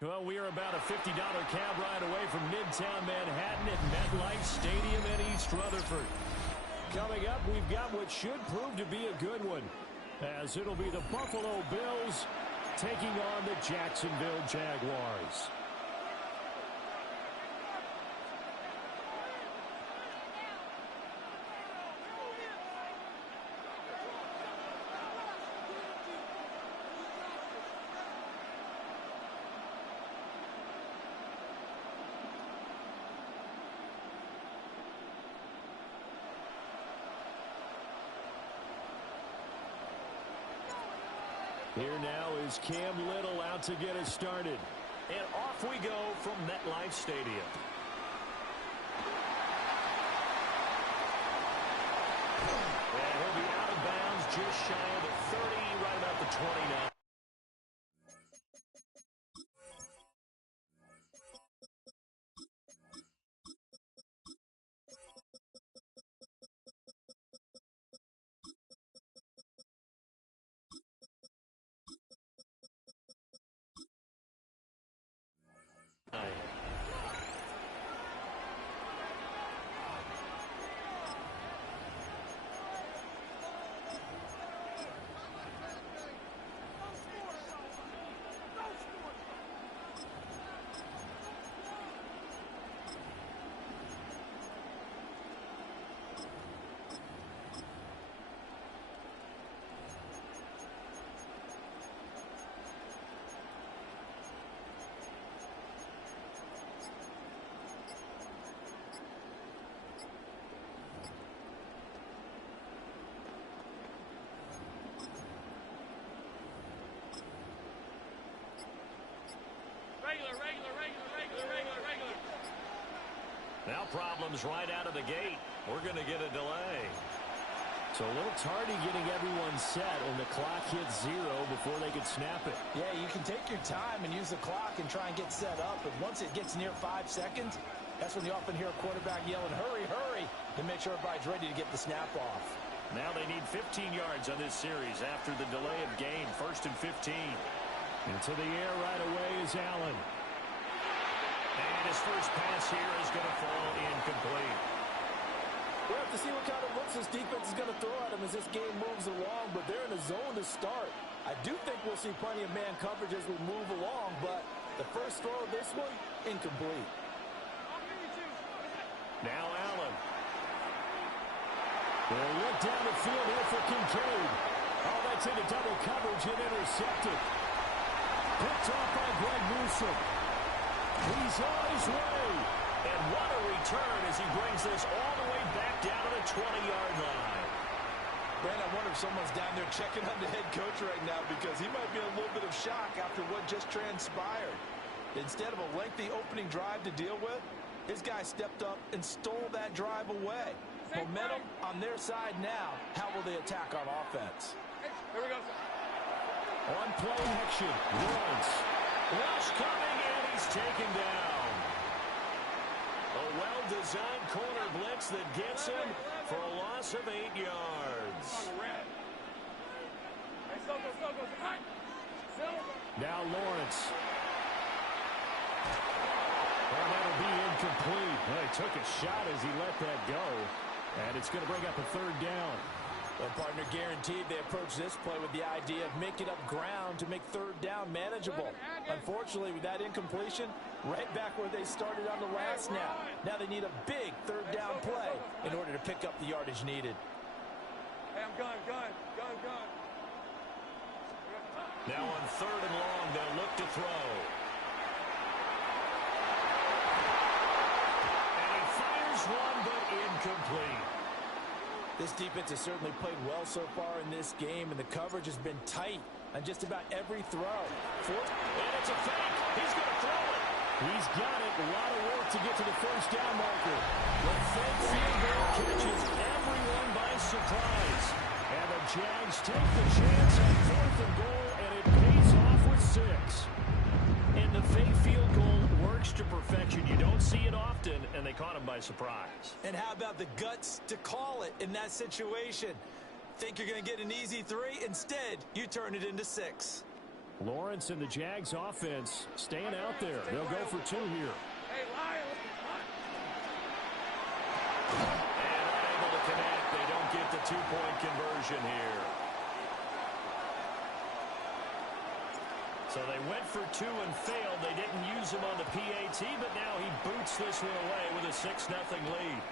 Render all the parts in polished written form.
Well, we are about a $50 cab ride away from Midtown Manhattan at MetLife Stadium in East Rutherford. Coming up, we've got what should prove to be a good one, as it'll be the Buffalo Bills taking on the Jacksonville Jaguars. Here now is Cam Little out to get us started. And off we go from MetLife Stadium. And he'll be out of bounds just shy of the 30, right about the 29. Regular. Now problems right out of the gate. We're going to get a delay. So a little tardy getting everyone set when the clock hits 0 before they could snap it. Yeah, you can take your time and use the clock and try and get set up. But once it gets near 5 seconds, that's when you often hear a quarterback yelling, hurry, hurry, to make sure everybody's ready to get the snap off. Now they need 15 yards on this series after the delay of game. 1st and 15. Into the air right away is Allen. And his first pass here is going to fall incomplete. We'll have to see what kind of looks this defense is going to throw at him as this game moves along, but they're in a zone to start. I do think we'll see plenty of man coverage as we move along, but the first throw of this one, incomplete. Now Allen. They'll look down the field here for Kincaid. Oh, that's into double coverage and intercepted. Picked off by Greg Newsom. He's on his way. And what a return as he brings this all the way back down to the 20-yard line. Brand, I wonder if someone's down there checking on the head coach right now because he might be in a little bit of shock after what just transpired. Instead of a lengthy opening drive to deal with, his guy stepped up and stole that drive away. Momentum on their side now. How will they attack on offense? Here we go. On play action, Lawrence. Rush coming in, he's taken down. A well-designed corner blitz that gets him for a loss of 8 yards. Now Lawrence. Well, that'll be incomplete. Well, he took a shot as he let that go. And it's going to bring up a 3rd down. Well, partner, guaranteed they approach this play with the idea of making up ground to make 3rd down manageable. Unfortunately, with that incompletion, right back where they started on the last snap. Now they need a big 3rd down play in order to pick up the yardage needed. Hey, I'm gone. Now on 3rd and long, they'll look to throw. And he fires one, but incomplete. This defense has certainly played well so far in this game, and the coverage has been tight on just about every throw. And it's a fake. He's going to throw it. He's got it. A lot of work to get to the 1st down marker. The fake field goal catches everyone by surprise. And the Jags take the chance on 4th and goal, and it pays off with 6. And the fake field goal works to perfection. You don't see it often, and they caught him by surprise. And how about the guts to call it in that situation? Think you're going to get an easy 3? Instead, you turn it into 6. Lawrence and the Jags offense staying out there. They'll go for two here. Hey, Lyle. And unable to connect. They don't get the two-point conversion here. So they went for two and failed. They didn't use him on the PAT, but now he boots this one away with a 6-0 lead.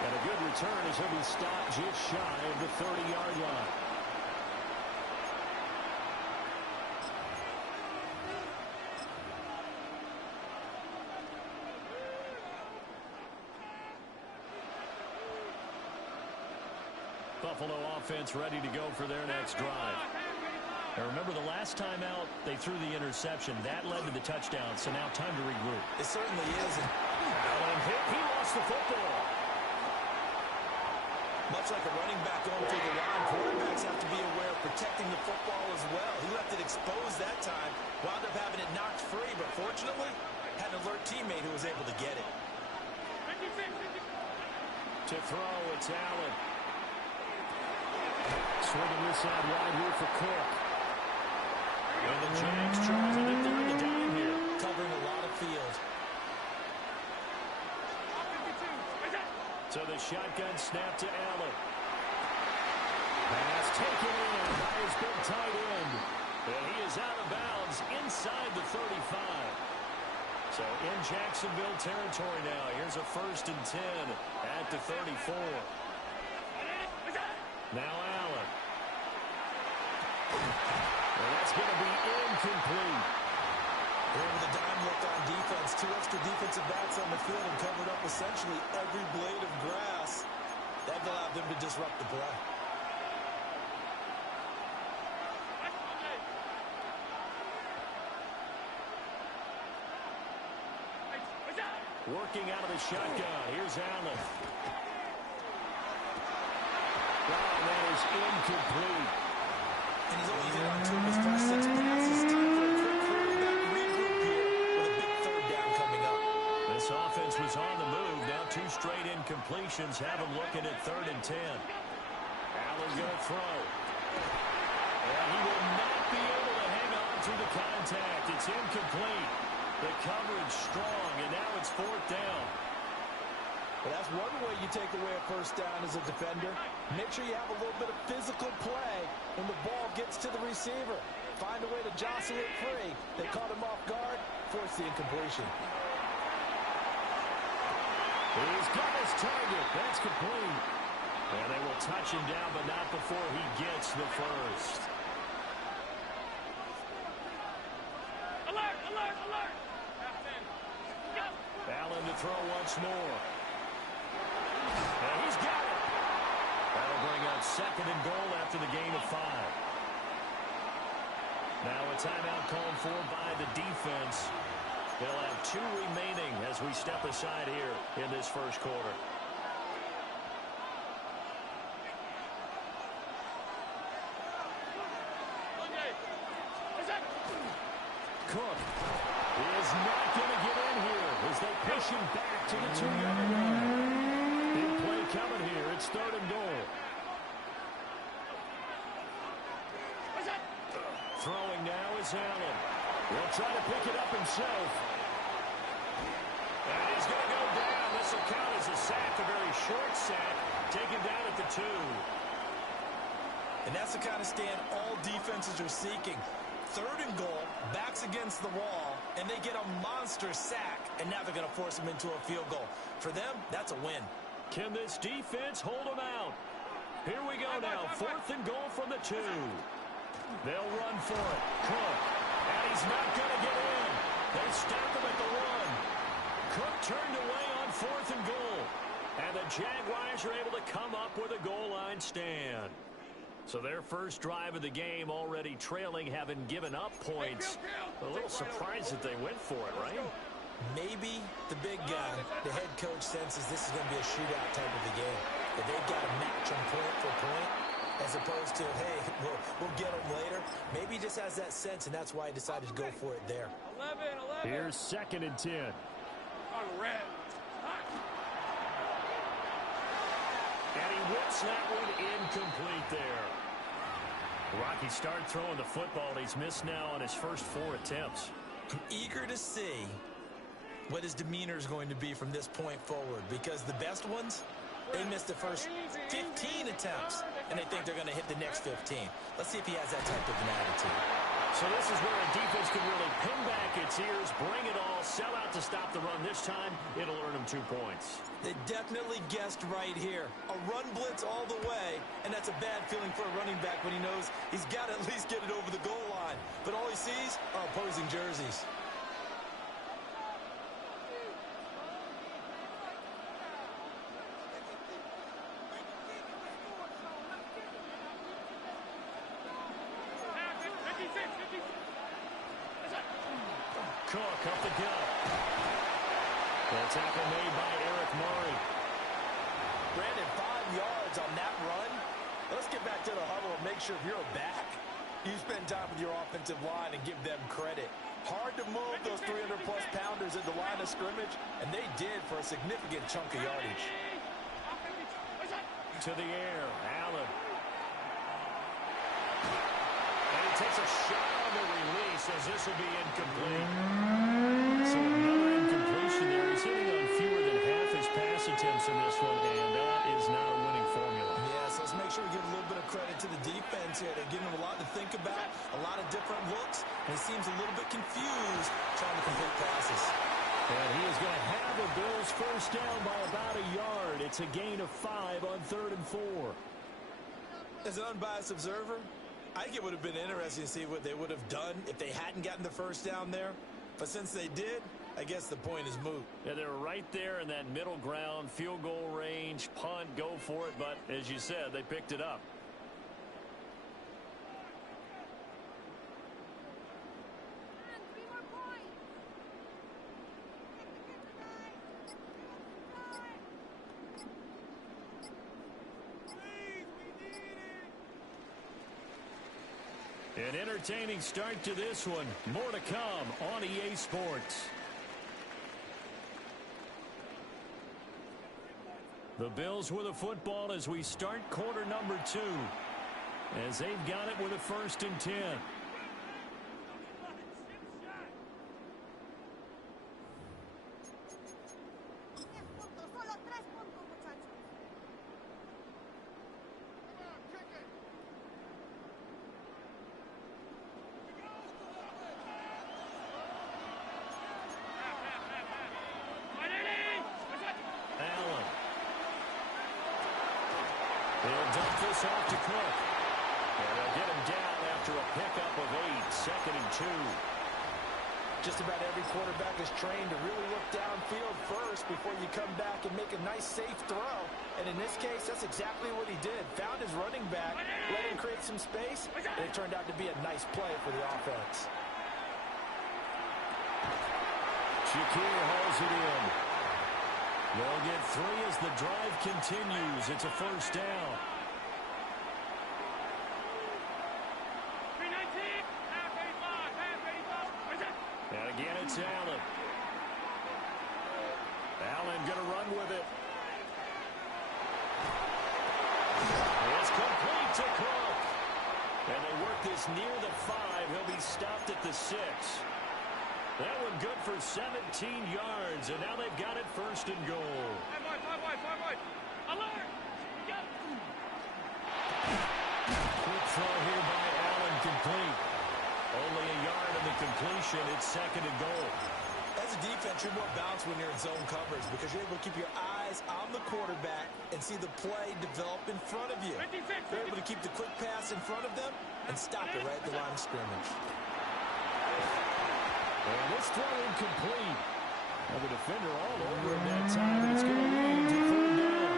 And a good return as he'll be stopped just shy of the 30-yard line. Buffalo offense ready to go for their next drive. And remember, the last time out, they threw the interception. That led to the touchdown, so now time to regroup. It certainly is. Allen hit. He lost the football. Much like a running back going through the line, quarterbacks have to be aware of protecting the football as well. He left it exposed that time, wound up having it knocked free, but fortunately, had an alert teammate who was able to get it. To throw, it's Allen. Swinging this out wide here for Cook. And the Jags tries to get through the dime here. Covering a lot of field. So the shotgun snap to Allen. Pass taken in by his big tight end. And he is out of bounds inside the 35. So in Jacksonville territory now. Here's a 1st and 10 at the 34. Now Allen. And that's going to be incomplete. Here with a dime look on defense. 2 extra defensive backs on the field and covered up essentially every blade of grass. That allowed them to disrupt the play. Working out of the shotgun. Here's Allen. Oh, that is incomplete. And he's only hit on 2 of his first 6 passes. Time for a quick quarterback regroup here with a big 3rd down coming up. This offense was on the move. Now 2 straight incompletions have him looking at 3rd and 10. Allen's going to throw. And he will not be able to hang on to the contact. It's incomplete. The coverage strong, and now it's 4th down. Well, that's one way you take away a 1st down as a defender. Make sure you have a little bit of physical play when the ball gets to the receiver. Find a way to jostle it free. They caught him off guard, force the incompletion. He's got his target. That's complete. And they will touch him down, but not before he gets the 1st. Alert, alert, alert. Allen to throw once more. And he's got it. That'll bring up 2nd and goal after the gain of 5. Now a timeout called for by the defense. They'll have 2 remaining as we step aside here in this 1st quarter. Cook is not going to get in here as they push him back to the 2-yard line. Big play coming here. It's 3rd and goal. Throwing now is Allen. He'll try to pick it up himself. And he's going to go down. This will count as a sack, a very short sack. Taken down at the 2. And that's the kind of stand all defenses are seeking. 3rd and goal, backs against the wall, and they get a monster sack, and now they're going to force him into a field goal. For them, that's a win. Can this defense hold him out? Here we go now. 4th and goal from the 2. They'll run for it. Cook. And he's not going to get in. They stop him at the 1. Cook turned away on 4th and goal. And the Jaguars are able to come up with a goal line stand. So their first drive of the game already trailing, having given up points. A little surprised that they went for it, right? Maybe the big guy, the head coach, senses this is going to be a shootout type of a game. That they've got to match them point for point, as opposed to, hey, we'll get them later. Maybe he just has that sense, and that's why he decided to go for it there. 11. Here's 2nd and 10. On red. And he whips that one incomplete there. Rocky started throwing the football. He's missed now on his first 4 attempts. I'm eager to see what his demeanor is going to be from this point forward, because the best ones, they missed the first 15 attempts, and they think they're going to hit the next 15. Let's see if he has that type of an attitude. So this is where a defense can really pin back its ears, bring it all, sell out to stop the run. This time, it'll earn them 2 points. They definitely guessed right here. A run blitz all the way, and that's a bad feeling for a running back when he knows he's got to at least get it over the goal line. But all he sees are opposing jerseys. Cook up the gut. The tackle made by Eric Murray. Brandon, 5 yards on that run. Let's get back to the huddle and make sure if you're a back, you spend time with your offensive line and give them credit. Hard to move those 300-plus pounders at the line of scrimmage, and they did for a significant chunk of yardage. To the air, Allen. And he takes a shot on the release as this will be incomplete. So another incompletion there. He's hitting on fewer than half his pass attempts in this one, and that is not a winning formula. Yeah, so let's make sure we give a little bit of credit to the defense here. They're giving him a lot to think about, a lot of different looks, and he seems a little bit confused trying to complete passes. And he is going to have the Bills first down by about a yard. It's a gain of 5 on 3rd and 4. As an unbiased observer, I think it would have been interesting to see what they would have done if they hadn't gotten the first down there. But since they did, I guess the point is moot. Yeah, they were right there in that middle ground, field goal range, punt, go for it. But as you said, they picked it up. An entertaining start to this one. More to come on EA Sports. The Bills with a football as we start quarter number 2. As they've got it with a 1st and 10. They'll dump this off to Cook. And they'll get him down after a pickup of 8, 2nd and 2. Just about every quarterback is trained to really look downfield first before you come back and make a nice, safe throw. And in this case, that's exactly what he did. Found his running back, let him create some space, and it turned out to be a nice play for the offense. Shakir hauls it in. They'll get 3 as the drive continues. It's a first down. And again, it's Allen. Allen going to run with it. It's complete to Cook. And they work this near the 5. He'll be stopped at the 6. That one good for 17 yards, and now they've got it 1st and goal. Alert! Quick throw here by Allen, complete. Only a yard in the completion. It's 2nd and goal. As a defense, you're more balanced when you're in zone coverage because you're able to keep your eyes on the quarterback and see the play develop in front of you. You're able to keep the quick pass in front of them and stop it right at the line of scrimmage. And this throw incomplete. Now the defender all over him that time, and it's going to lead to 3rd down.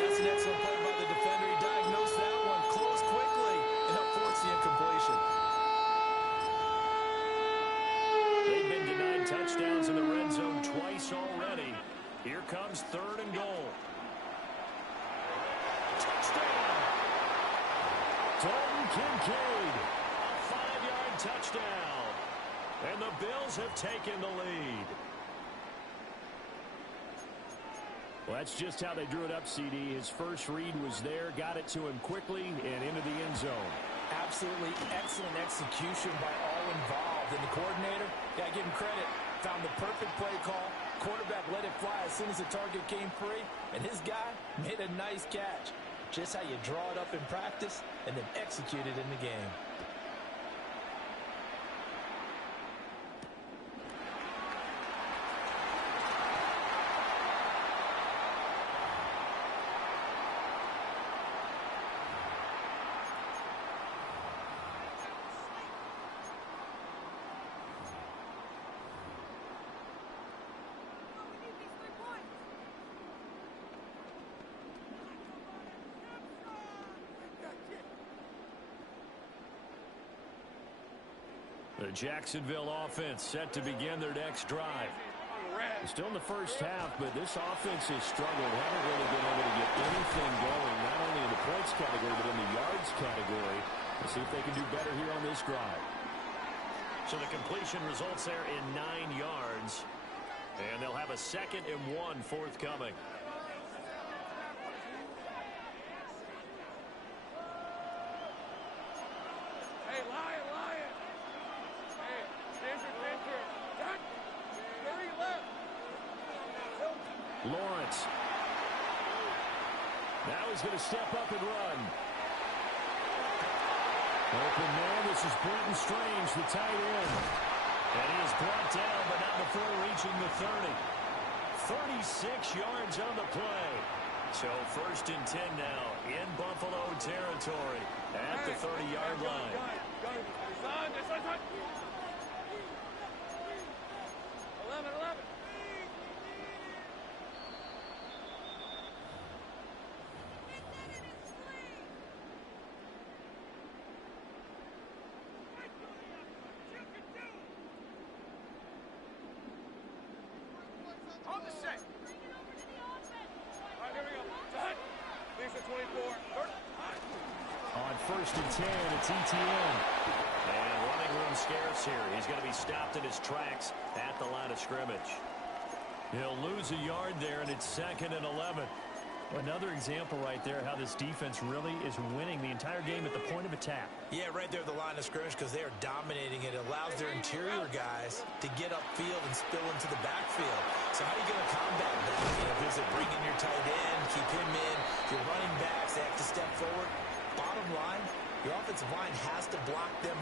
That's an excellent play by the defender. He diagnosed that one, closed quickly, and helped force the incompletion. They've been denied touchdowns in the red zone twice already. Here comes 3rd and goal. Touchdown! Dalton Kincaid. A 5-yard touchdown. And the Bills have taken the lead. Well, that's just how they drew it up, CD. His first read was there, got it to him quickly, and into the end zone. Absolutely excellent execution by all involved. And the coordinator, got to give him credit, found the perfect play call. Quarterback let it fly as soon as the target came free, and his guy made a nice catch. Just how you draw it up in practice and then execute it in the game. The Jacksonville offense set to begin their next drive. Still in the first half, but this offense has struggled. Haven't really been able to get anything going, not only in the points category, but in the yards category. Let's see if they can do better here on this drive. So the completion results there in 9 yards. And they'll have a 2nd and 1 forthcoming. Hey, Lion, Lion. Hey, center. Done. 30 left. Lawrence. Now he's going to step up and run. Open man, this is Brenton Strange, the tight end. And he is brought down, but not before reaching the 30. 36 yards on the play. So 1st and 10 now in Buffalo territory at the 30-yard line. Gun. Son. 11. On the set. All right, here we go. Son. Lisa 24. On 1st and 10, it's ETN. And running room scarce here. He's going to be stopped in his tracks at the line of scrimmage. He'll lose a yard there, and it's 2nd and 11. Another example right there how this defense really is winning the entire game at the point of attack. Yeah, right there at the line of scrimmage because they are dominating it. It allows their interior guys to get upfield and spill into the backfield. So how are you going to combat that? You know, is it bring in your tight end, keep him in? If your running backs, they have to step forward. Bottom line, your offensive line has to block them